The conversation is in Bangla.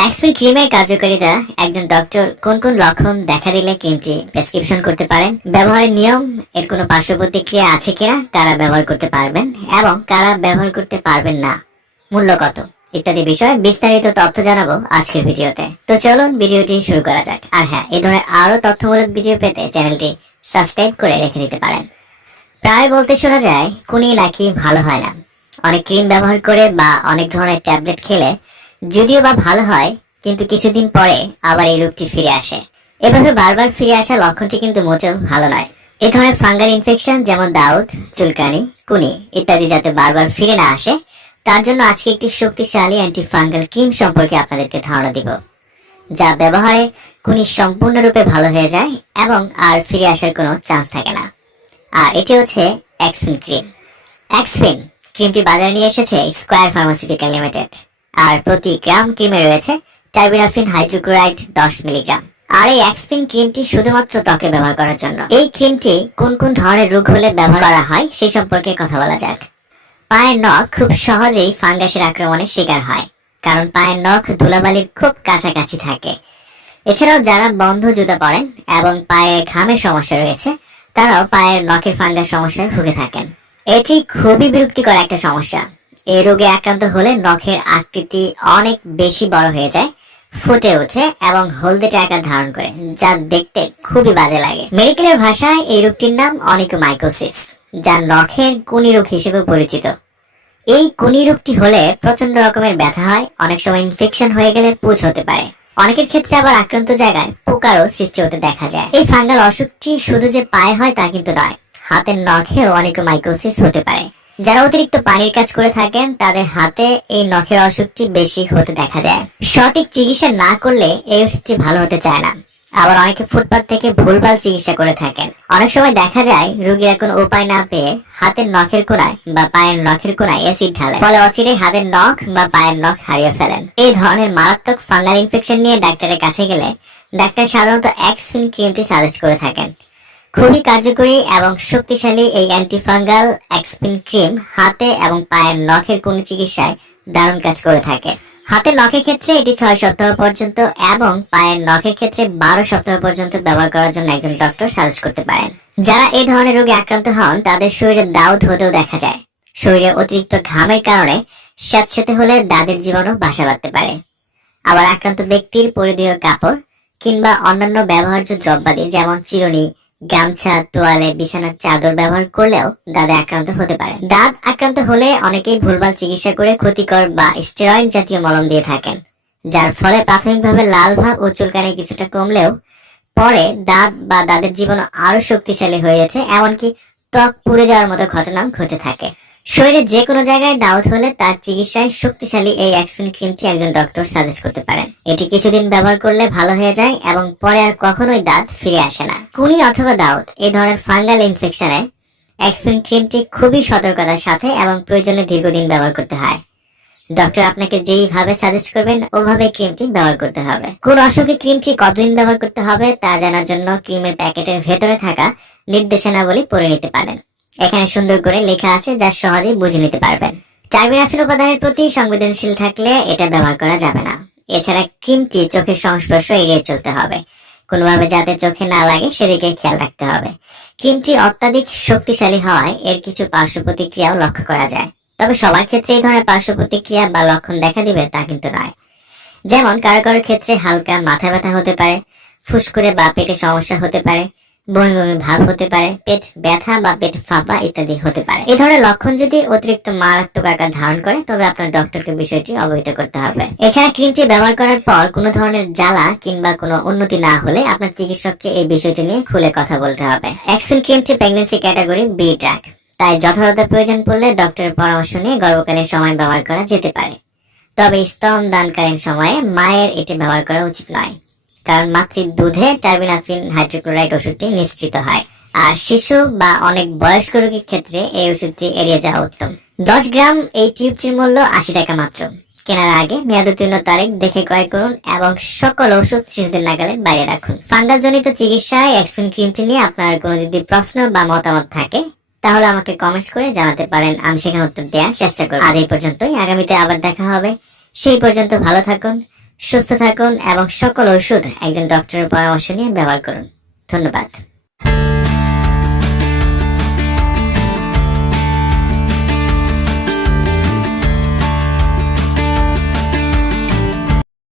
অ্যাক্সিন ক্রিমের কার্যকারিতা, একজন ডক্টর কোন কোন লক্ষণ দেখা দিলে ক্রিমটি প্রেসক্রিপশন করতে পারেন? ব্যবহারের নিয়ম, এর কোনো পার্শ্ব প্রতিক্রিয়া আছে কিনা কারা ব্যবহার করতে পারবেন এবং কারা ব্যবহার করতে পারবেন না, মূল্য কত ইত্যাদি বিষয়ে বিস্তারিত তথ্য জানাব আজকের ভিডিওতে। তো চলুন ভিডিওটি শুরু করা যাক। আর হ্যাঁ এই ধরনের আরও তথ্যমূলক ভিডিও পেতে চ্যানেলটি সাবস্ক্রাইব করে রেখে দিতে পারেন। প্রায় বলতে শোনা যায় কুনি নাকি ভালো হয় না। অনেক ক্রিম ব্যবহার করে বা অনেক ধরনের ট্যাবলেট খেলে যদিও বা ভালো হয়, কিন্তু কিছুদিন পরে আবার এই রোগটি ফিরে আসে। এভাবে বারবার ফিরে আসা লক্ষণটি কিন্তু মোটেও ভালো নয়। এ ধরনের ফাঙ্গাল ইনফেকশন যেমন দাউদ, চুলকানি, কুনি ইত্যাদি যাতে বারবার ফিরে না আসে, তার জন্য আজকে একটি শক্তিশালী অ্যান্টি ফাঙ্গাল ক্রিম সম্পর্কে আপনাদেরকে ধারণা দিব, যা ব্যবহারে কুনি সম্পূর্ণরূপে ভালো হয়ে যায় এবং আর ফিরে আসার কোনো চান্স থাকে না। আর এটি হচ্ছে এক্সফিন ক্রিম এক্সফিন ক্রিমটি বাজারে নিয়ে এসেছে স্কোয়ার ফার্মাসিউটিক্যাল লিমিটেড আর প্রতি গ্রাম ক্রিমে রয়েছে টাইবিনাফিন হাইড্রোক্লোরাইড দশ মিলিগ্রাম। আর এই এক্সফিন ক্রিমটি শুধুমাত্র ত্বকে ব্যবহার করার জন্য। এই ক্রিমটি কোন কোন ধরনের রোগ হলে ব্যবহার করা হয় সেই সম্পর্কে কথা বলা যাক। পায়ের নখ খুব সহজেই ফাঙ্গাসের আক্রমণের শিকার হয়, কারণ পায়ের নখ ধুলাবালির খুব কাছাকাছি থাকে। এছাড়াও যারা বন্ধ জুতা পরেন এবং পায়ে ঘামের সমস্যা রয়েছে, তারাও পায়ের নখের ফাঙ্গাস সমস্যায় ভুগে থাকেন। এটি খুবই বিরক্তিকর একটা সমস্যা। এই রোগে আক্রান্ত হলে নখের আকৃতি অনেক বেশি বড় হয়ে যায়, ফুটে ওঠে এবং হলদেটে আকার ধারণ করে, যা দেখতে খুবই বাজে লাগে। মেডিকেলের ভাষায় এই রোগটির নাম অনেক অনিকোমাইকোসিস, যা নখের কুনি রোগ হিসেবে পরিচিত। এই কুনি রোগটি হলে প্রচণ্ড রকমের ব্যথা হয়, অনেক সময় ইনফেকশন হয়ে গেলে পুজ হতে পারে। অনেকের ক্ষেত্রে আবার আক্রান্ত জায়গায় পোকারও সৃষ্টি হতে দেখা যায়। এই ফাঙ্গাল অসুখটি শুধু যে পায়ে হয় তা কিন্তু নয়, হাতের নখেও অনেক মাইক্রোসিস হতে পারে। যারা অতিরিক্ত পানির কাজ করে থাকেন, তাদের হাতে এই নখের অসুখটি বেশি হতে দেখা যায়। সঠিক চিকিৎসা না করলে এই অসুখটি ভালো হতে চায় না। আবার অনেকে ফুটপাত থেকে ভুলভাল চিকিৎসা করে থাকেন। অনেক সময় দেখা যায়, রোগী এখন উপায় না পেয়ে হাতের নখের কোনায় বা পায়ের নখের কোনায় অ্যাসিড ঢালে ফলে অচিরে হাতের নখ বা পায়ের নখ হারিয়ে ফেলেন। এই ধরনের মারাত্মক ফাঙ্গাল ইনফেকশন নিয়ে ডাক্তারের কাছে গেলে, ডাক্তার সাধারণত এক্সফিন ক্রিমটি সাজেস্ট করে থাকেন। খুবই কার্যকরী এবং শক্তিশালী এই অ্যান্টিফাঙ্গাল এক্সপিন ক্রিম হাতে এবং পায়ের নখের কোন চিকিৎসায় দারুণ কাজ করে থাকে। হাতের নখের ক্ষেত্রে এটি ছয় সপ্তাহ পর্যন্ত এবং পায়ের নখের ক্ষেত্রে বারো সপ্তাহ পর্যন্ত ব্যবহার করার জন্য একজন ডক্টর সাজেস্ট করতে পারেন। যারা এই ধরনের রোগে আক্রান্ত হন, তাদের শরীরে দাউদ হতেও দেখা যায়। শরীরে অতিরিক্ত ঘামের কারণে স্যাঁতসেতে হলে দাঁতের জীবাণু বাসা বাঁধতে পারে। আবার আক্রান্ত ব্যক্তির পরিধেয় কাপড় কিংবা অন্যান্য ব্যবহার্য দ্রব্যাদি, যেমন চিরুনি গামছা, তোয়ালে, বিছানার চাদর ব্যবহার করলেও দাঁতে আক্রান্ত হতে পারে। দাঁত আক্রান্ত হলে অনেকেই ভুলভাল চিকিৎসা করে ক্ষতিকর বা স্টেরয়েড জাতীয় মলম দিয়ে থাকেন, যার ফলে প্রাথমিকভাবে লাল ভাব ও চুলকানি কিছুটা কমলেও পরে দাঁত বা দাঁতের জীবন আরও শক্তিশালী হয়ে ওঠে, এমনকি ত্বক পুড়ে যাওয়ার মতো ঘটনা ঘটে থাকে। শরীরে যে কোনো জায়গায় দাউদ হলে তার চিকিৎসায় শক্তিশালী এই অ্যাক্সিন ক্রিমটি একজন ডক্টর সাজেস্ট করতে পারেন। এটি কিছুদিন ব্যবহার করলে ভালো হয়ে যায় এবং পরে আর কখনোই দাঁত ফিরে আসে না। কুনি অথবা দাউদ এই ধরনের ফাঙ্গাল ইনফেকশনে অ্যাক্সিন ক্রিমটি খুবই সতর্কতার সাথে এবং প্রয়োজনে দীর্ঘদিন ব্যবহার করতে হয়। ডক্টর আপনাকে যেইভাবে সাজেস্ট করবেন, ওভাবে ক্রিমটি ব্যবহার করতে হবে। কোন অসুখে ক্রিমটি কতদিন ব্যবহার করতে হবে তা জানার জন্য ক্রিমের প্যাকেটের ভেতরে থাকা নির্দেশনাবলী পড়ে নিতে পারেন। এখানে সুন্দর করে লেখা আছে যা সহজেই বুঝে নিতে পারবেন। চার্বিনাফিন উপাদানের প্রতি সংবেদনশীল থাকলে এটা ব্যবহার করা যাবে না। এছাড়া ক্রিমটি চোখের সংস্পর্শ এড়িয়ে চলতে হবে। কোনোভাবে যাতে চোখে না লাগে, সেদিকে খেয়াল রাখতে হবে। ক্রিমটি অত্যাধিক শক্তিশালী হওয়ায় এর কিছু পার্শ্ব প্রতিক্রিয়াও লক্ষ্য করা যায়। তবে সবার ক্ষেত্রে এই ধরনের পার্শ্ব প্রতিক্রিয়া বা লক্ষণ দেখা দিবে তা কিন্তু নয়। যেমন কারও কারও ক্ষেত্রে হালকা মাথা ব্যথা হতে পারে ফুসকুরে বা পেটে সমস্যা হতে পারে বমি বমি ভাব হতে পারে, পেট ব্যথা বা পেট ফাঁপা ইত্যাদি হতে পারে। এই ধরনের লক্ষণ যদি অতিরিক্ত মারাত্মক আকার ধারণ করে, তবে আপনার ডক্টরকে বিষয়টি অবহিত করতে হবে। এছাড়া ক্রিমটি ব্যবহার করার পর কোনো ধরনের জ্বালা কিংবা কোনো উন্নতি না হলে আপনার চিকিৎসককে এই বিষয়টি নিয়ে খুলে কথা বলতে হবে। এক্সেল ক্রিমটি প্রেগনেন্সি ক্যাটাগরি বি ট্র্যাক তাই যথাযথ প্রয়োজন পড়লে ডক্টরের পরামর্শ নিয়ে গর্ভকালীন সময় ব্যবহার করা যেতে পারে। তবে স্তন দানকালীন সময়ে মায়ের এটি ব্যবহার করা উচিত নয়। কারণ মাতৃর দুধে টার্বিনাফিন হাইড্রোক্লোরাইড ওষুধটি নিশ্চিত হয়। আর শিশু বা অনেক বয়স্ক রোগীর ক্ষেত্রে এই ওষুধটি এড়িয়ে যাওয়া উত্তম। দশ গ্রাম এই টিউবটির মূল্য আশি টাকা মাত্র। কেনার আগে মেয়াদোত্তীর্ণ তারিখ দেখে ক্রয় করুন এবং সকল ওষুধ শিশুদের নাগালের বাইরে রাখুন। ফাঙ্গাল জনিত চিকিৎসায় এক্সপিন ক্রিমটি নিয়ে আপনার কোনো যদি প্রশ্ন বা মতামত থাকে, তাহলে আমাকে কমেন্টস করে জানাতে পারেন। আমি সেখানে উত্তর দেওয়ার চেষ্টা করব। আজ এই পর্যন্তই। আগামীতে আবার দেখা হবে। সেই পর্যন্ত ভালো থাকুন। সুস্থ থাকুন এবং সকল ওষুধ একজন ডক্টরের পরামর্শ নিয়ে ব্যবহার করুন। ধন্যবাদ।